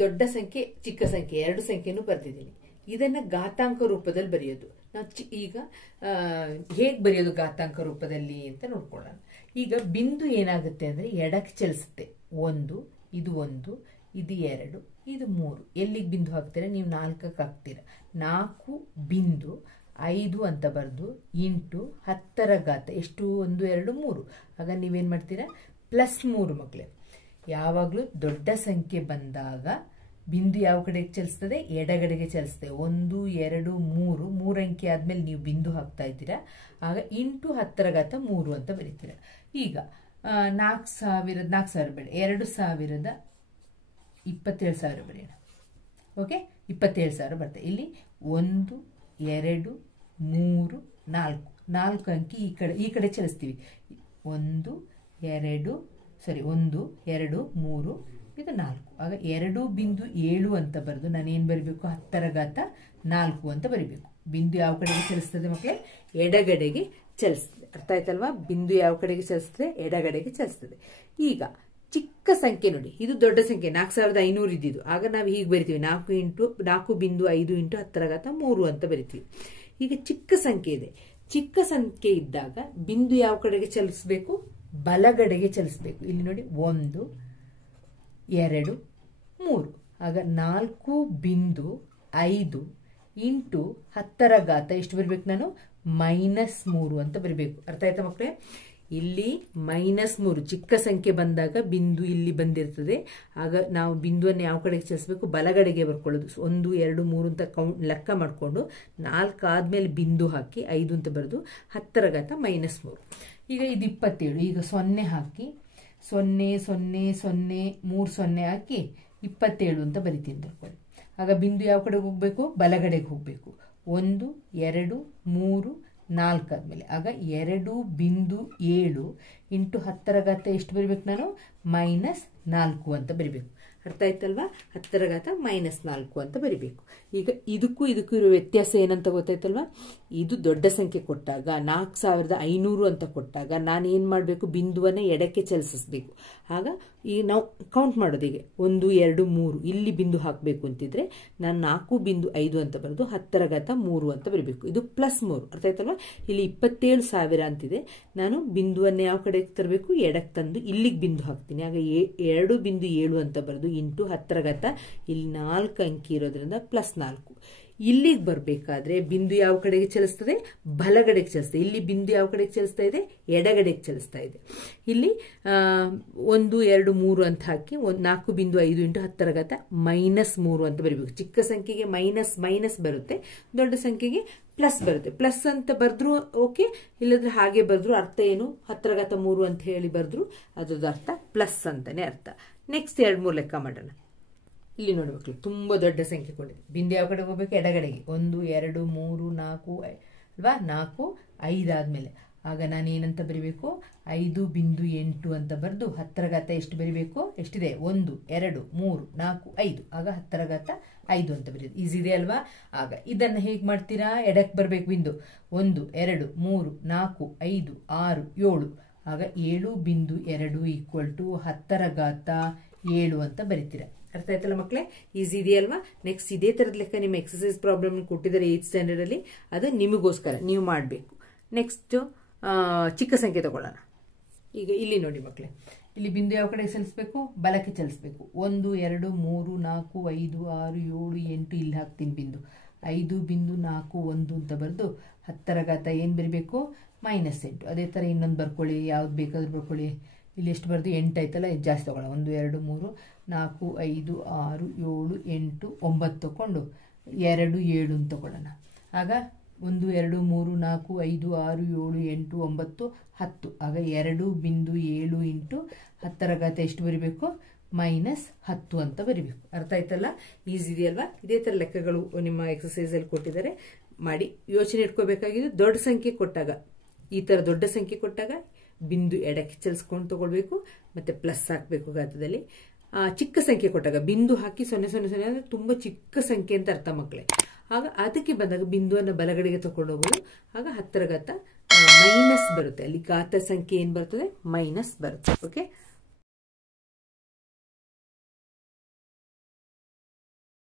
ದೊಡ್ಡ ಸಂಖ್ಯೆ ಚಿಕ್ಕ ಸಂಖ್ಯೆ ಎರಡು ಸಂಖ್ಯೆನೂ ಬರ್ತಿದ್ದೀನಿ. ಇದನ್ನ ಘಾತಾಂಕ ರೂಪದಲ್ಲಿ ಬರೆಯೋದು. ನಾವು ಈಗ ಹೇಗೆ ಬರೆಯೋದು ಘಾತಾಂಕ ರೂಪದಲ್ಲಿ ಅಂತ ನೋಡ್ಕೊಳ್ಳೋಣ. ಈಗ ಬಿಂದು ಏನಾಗುತ್ತೆ ಅಂದ್ರೆ ಎಡಕ್ಕೆ ಚಲಿಸುತ್ತೆ. 1 ಇದು 1 ಇದು 2 ಇದು 3. ಎಲ್ಲಿಗೆ ಬಿಂದು ಹಾಕ್ತೀರಾ ನೀವು? 4ಕ್ಕೆ ಹಾಕ್ತೀರಾ. 4 ಬಿಂದು 5 ಅಂತ ಬರೆದು ಇಂಟು 10ರ ಘಾತ ಎಷ್ಟು? 1 2 3. ಆಗ ನೀವೇನ್ ಮಾಡ್ತೀರಾ? +3 ಮಕ್ಕಳೇ. ಯಾವಾಗಲೂ ದೊಡ್ಡ ಸಂಖ್ಯೆ ಬಂದಾಗ ಬಿಂದು ಯಾವ ಕಡೆಗೆ ಚಲಿಸ್ತದೆ? ಎಡಗಡೆಗೆ ಚಲಿಸ್ತದೆ. 1 2 3 3 ಅಂಕೆ ಆದ್ಮೇಲೆ ನೀವು ಬಿಂದು ಹಾಕ್ತಾ ಇದ್ದೀರಾ. ಆಗ ಇಂಟು 10ರ ಘಾತ 3 ಅಂತ ಬರೀತೀರಾ. ಈಗ 4,000 ಬೇಡ, 2,27,000 ಬರೆಯೋಣ. ಓಕೆ, 27,000 ಬರ್ತದೆ. ಇಲ್ಲಿ 1 2 3 4 4 ಅಂಕಿ ಈ ಕಡೆ ಚಲಿಸ್ತೀವಿ. 1 2 3 ಇದು 4. ಆಗ 2.7 ಅಂತ ಬರೆದು ನಾನೇನು ಬರೀಬೇಕು? 10ರ ಘಾತ 4 ಅಂತ ಬರೀಬೇಕು. ಬಿಂದು ಯಾವ ಕಡೆಗೆ ಚಲಿಸ್ತದೆ ಮಕ್ಕಳೇ? ಎಡಗಡೆಗೆ ಚಲಿಸ್ತದೆ. ಅರ್ಥ ಆಯ್ತಲ್ವಾ? ಬಿಂದು ಯಾವ ಕಡೆಗೆ ಚಲಿಸ್ತದೆ? ಎಡಗಡೆಗೆ ಚಲಿಸ್ತದೆ. ಈಗ ಚಿಕ್ಕ ಸಂಖ್ಯೆ ನೋಡಿ, ಇದು ದೊಡ್ಡ ಸಂಖ್ಯೆ 4,500 ಇದ್ದಿದ್ದು. ಆಗ ನಾವು ಹೀಗೆ ಬರಿತೀವಿ 4.5 ಇಂಟು 10ರ ಘಾತ 3 ಅಂತ ಬರಿತೀವಿ. ಈಗ ಚಿಕ್ಕ ಸಂಖ್ಯೆ ಇದೆ. ಚಿಕ್ಕ ಸಂಖ್ಯೆ ಇದ್ದಾಗ ಬಿಂದು ಯಾವ ಕಡೆಗೆ ಚಲಿಸಬೇಕು? ಬಲಗಡೆಗೆ ಚಲಿಸಬೇಕು. ಇಲ್ಲಿ ನೋಡಿ 1 2 3. ಆಗ 4.5 ಇಂಟು 10ರ ಘಾತ ಎಷ್ಟು ಬರಬೇಕು? ನಾನು -3 ಅಂತ ಬರಬೇಕು. ಅರ್ಥ ಆಯ್ತಾ ಮಕ್ಕಳೇ? ಇಲ್ಲಿ -3 ಚಿಕ್ಕ ಸಂಖ್ಯೆ ಬಂದಾಗ ಬಿಂದು ಇಲ್ಲಿ ಬಂದಿರ್ತದೆ. ಆಗ ನಾವು ಬಿಂದುವನ್ನು ಯಾವ ಕಡೆಗೆ ಚಲಿಸಬೇಕು? ಬಲಗಡೆಗೆ ಬರ್ಕೊಳ್ಳೋದು. 1 2 3 ಅಂತ ಲೆಕ್ಕ ಮಾಡಿಕೊಂಡು 4 ಆದ್ಮೇಲೆ ಬಿಂದು ಹಾಕಿ 5 ಅಂತ ಬರೆದು 10ರ ಘಾತ -3. ಈಗ ಇದು 27. ಈಗ 0 ಹಾಕಿ 0 0 0 3 0 ಹಾಕಿ 27 ಅಂತ ಬರಿತೀನಿ ಬರ್ಕೊಳ್ಳಿ. ಆಗ ಬಿಂದು ಯಾವ ಕಡೆಗೆ ಹೋಗ್ಬೇಕು? ಬಲಗಡೆಗೆ ಹೋಗ್ಬೇಕು. 1 2 3 4 ಆದ್ಮೇಲೆ ಆಗ 2.7 ಇಂಟು 10ರ ಘಾತ ಎಷ್ಟು ಬರಿಬೇಕು? ನಾನು -4 ಅಂತ ಬರಿಬೇಕು. ಅರ್ಥ ಆಯ್ತಲ್ವಾ? 10ರ ಘಾತ -4 ಅಂತ ಬರಿಬೇಕು. ಈಗ ಇದಕ್ಕೂ ಇರೋ ವ್ಯತ್ಯಾಸ ಏನಂತ ಗೊತ್ತಾಯ್ತಲ್ವಾ? ಇದು ದೊಡ್ಡ ಸಂಖ್ಯೆ ಕೊಟ್ಟಾಗ 4,500 ಅಂತ ಕೊಟ್ಟಾಗ ನಾನು ಏನು ಮಾಡಬೇಕು? ಬಿಂದುವನ್ನ ಎಡಕ್ಕೆ ಚಲಿಸಬೇಕು. ಆಗ ಈಗ ನಾವು ಕೌಂಟ್ ಮಾಡೋದು ಹೀಗೆ 1 2 3 ಇಲ್ಲಿ ಬಿಂದು ಹಾಕಬೇಕು ಅಂತಿದ್ರೆ ನಾನು 4.5 ಅಂತ ಬರೆದು 10ರ ಘಾತ 3 ಅಂತ ಬರಬೇಕು. ಇದು +3. ಅರ್ಥ ಆಯ್ತಲ್ವಾ? ಇಲ್ಲಿ 27,000 ಅಂತಿದೆ. ನಾನು ಬಿಂದುವನ್ನ ಯಾವ ಕಡೆಗೆ ತರಬೇಕು? ಎಡಕ್ಕೆ ತಂದು ಇಲ್ಲಿಗೆ ಬಿಂದು ಹಾಕ್ತೀನಿ. ಆಗ 2.7 ಅಂತ ಬರೆದು ಇಂಟು 10ರ ಘಾತ ಇಲ್ಲಿ 4 ಅಂಕಿ ಇರೋದ್ರಿಂದ +4. ಇಲ್ಲಿಗೆ ಬರಬೇಕಾದ್ರೆ ಬಿಂದು ಯಾವ ಕಡೆಗೆ ಚಲಿಸ್ತದೆ? ಬಲಗಡೆಗೆ ಚಲಿಸ್ತದೆ. ಇಲ್ಲಿ ಬಿಂದು ಯಾವ ಕಡೆಗೆ ಚಲಿಸ್ತಾ ಇದೆ? ಎಡಗಡೆಗೆ ಚಲಿಸ್ತಾ ಇದೆ. ಇಲ್ಲಿ 1 2 3 ಅಂತ ಹಾಕಿ 4.5 ಇಂಟು 10ರ ಘಾತ -3 ಅಂತ ಬರೀಬೇಕು. ಚಿಕ್ಕ ಸಂಖ್ಯೆಗೆ ಮೈನಸ್ ಬರುತ್ತೆ, ದೊಡ್ಡ ಸಂಖ್ಯೆಗೆ ಪ್ಲಸ್ ಬರುತ್ತೆ. ಪ್ಲಸ್ ಅಂತ ಬರೆದ್ರು ಓಕೆ, ಇಲ್ಲದ್ರೆ ಹಾಗೆ ಬರೆದ್ರು ಅರ್ಥ ಏನು? 10ರ ಘಾತ 3 ಅಂತ ಹೇಳಿ ಬರೆದ್ರು ಅದ್ರದ್ದು ಅರ್ಥ ಪ್ಲಸ್ ಅಂತಾನೆ ಅರ್ಥ. ನೆಕ್ಸ್ಟ್ 2 3 ಲೆಕ್ಕ ಮಾಡೋಣ. ಇಲ್ಲಿ ನೋಡಿ ಮಕ್ಕಳು, ತುಂಬಾ ದೊಡ್ಡ ಸಂಖ್ಯೆ ಕೊಟ್ಟಿದೆ. ಬಿಂದು ಯಾವ ಕಡೆ ಹೋಗ್ಬೇಕು? ಎಡಗಡೆಗೆ. 1 2 3 4 ಅಲ್ವಾ? 4 5 ಆದ್ಮೇಲೆ ಆಗ ನಾನು ಏನಂತ ಬರಿಬೇಕು? 5.8 ಅಂತ ಬರೆದು 10ರ ಘಾತ ಎಷ್ಟು ಬರಿಬೇಕು? ಎಷ್ಟಿದೆ? 1 2 3 4 5. ಆಗ 10ರ ಘಾತ 5 ಅಂತ ಬರೆಯೋದು. ಈಸಿ ಇದೆ ಅಲ್ವಾ? ಆಗ ಇದನ್ನ ಹೇಗೆ ಮಾಡ್ತೀರಾ? ಎಡಕ್ಕೆ ಬರಬೇಕು ಬಿಂದು. 1 2 3 4 5 6 7. ಆಗ 7.2 = 10ರ ಘಾತ 7 ಅಂತ ಬರಿತೀರಾ. ಅರ್ಥ ಆಯ್ತಲ್ಲ ಮಕ್ಕಳೇ? ಈಸಿ ಇದೆಯಲ್ವಾ? ನೆಕ್ಸ್ಟ್ ಇದೇ ತರದ ಲೆಕ್ಕ ನಿಮ್ಮ ಎಕ್ಸರ್ಸೈಸ್ ಪ್ರಾಬ್ಲಮ್ ಕೊಟ್ಟಿದ್ದಾರೆ 8th ಸ್ಟ್ಯಾಂಡರ್ಡ್ ಅಲ್ಲಿ. ಅದು ನಿಮಗೋಸ್ಕರ ನೀವು ಮಾಡಬೇಕು. ನೆಕ್ಸ್ಟ್ ಚಿಕ್ಕ ಸಂಖ್ಯೆ ತಗೊಳ್ಳೋಣ. ಈಗ ಇಲ್ಲಿ ನೋಡಿ ಮಕ್ಕಳೇ, ಇಲ್ಲಿ ಬಿಂದು ಯಾವ ಕಡೆ ಚಲಿಸಬೇಕು? ಬಲಕ್ಕೆ ಚಲಿಸಬೇಕು. 1 2 3 4 5 6 7 8 ಇಲ್ಲಿ ಹಾಕ್ತೀನಿ ಬಿಂದು. 5.41 ಅಂತ ಬರೆದು 10ರ ಘಾತ ಏನು ಬರಿಬೇಕು? -8. ಅದೇ ತರ ಇನ್ನೊಂದು ಬರ್ಕೊಳ್ಳಿ, ಯಾವ್ದು ಬೇಕಾದ್ರೂ ಬರ್ಕೊಳ್ಳಿ. ಇಲ್ಲಿ ಎಷ್ಟು ಬರೆದು 8 ಆಯ್ತಲ್ಲ, ಇದು ಜಾಸ್ತಿ ತಗೊಳ್ಳೋಣ. 1 2 3 4 5 6 7 8 9 ತಗೊಂಡು 2 7 ಅಂತ ತಗೊಳ್ಳೋಣ. ಆಗ 1 2 3 4 5 6 7 8 9 10. ಆಗ 2.7 ಇಂಟು 10ರ ಘಾತ ಎಷ್ಟು ಬರಿಬೇಕು? -10 ಅಂತ ಬರಿಬೇಕು. ಅರ್ಥ ಆಯ್ತಲ್ಲ? ಈಸಿ ಇದೆಯಲ್ವಾ? ಇದೇ ತರ ಲೆಕ್ಕಗಳು ನಿಮ್ಮ ಎಕ್ಸರ್ಸೈಸ್ ಅಲ್ಲಿ ಕೊಟ್ಟಿದ್ದಾರೆ, ಮಾಡಿ. ಯೋಚನೆ ಇಟ್ಕೋಬೇಕಾಗಿದ್ದು ದೊಡ್ಡ ಸಂಖ್ಯೆ ಕೊಟ್ಟಾಗ, ಈ ತರ ದೊಡ್ಡ ಸಂಖ್ಯೆ ಕೊಟ್ಟಾಗ ಬಿಂದು ಎಡಕ್ಕೆ ಚಲಿಸ್ಕೊಂಡು ತಗೊಳ್ಬೇಕು, ಮತ್ತೆ ಪ್ಲಸ್ ಹಾಕಬೇಕು ಘಾತದಲ್ಲಿ. ಚಿಕ್ಕ ಸಂಖ್ಯೆ ಕೊಟ್ಟಾಗ ಬಿಂದು ಹಾಕಿ 0 0 0 ಅಂದ್ರೆ ತುಂಬಾ ಚಿಕ್ಕ ಸಂಖ್ಯೆ ಅಂತ ಅರ್ಥ ಮಕ್ಕಳೇ. ಆಗ ಅದಕ್ಕೆ ಬಂದಾಗ ಬಿಂದುವನ್ನು ಬಲಗಡೆಗೆ ತಕೊಂಡು ಹೋಗೋದು. ಆಗ 10ರ ಘಾತ ಮೈನಸ್ ಬರುತ್ತೆ. ಅಲ್ಲಿ ಘಾತ ಸಂಖ್ಯೆ ಏನ್ ಬರ್ತದೆ? ಮೈನಸ್ ಬರುತ್ತೆ. ಓಕೆ.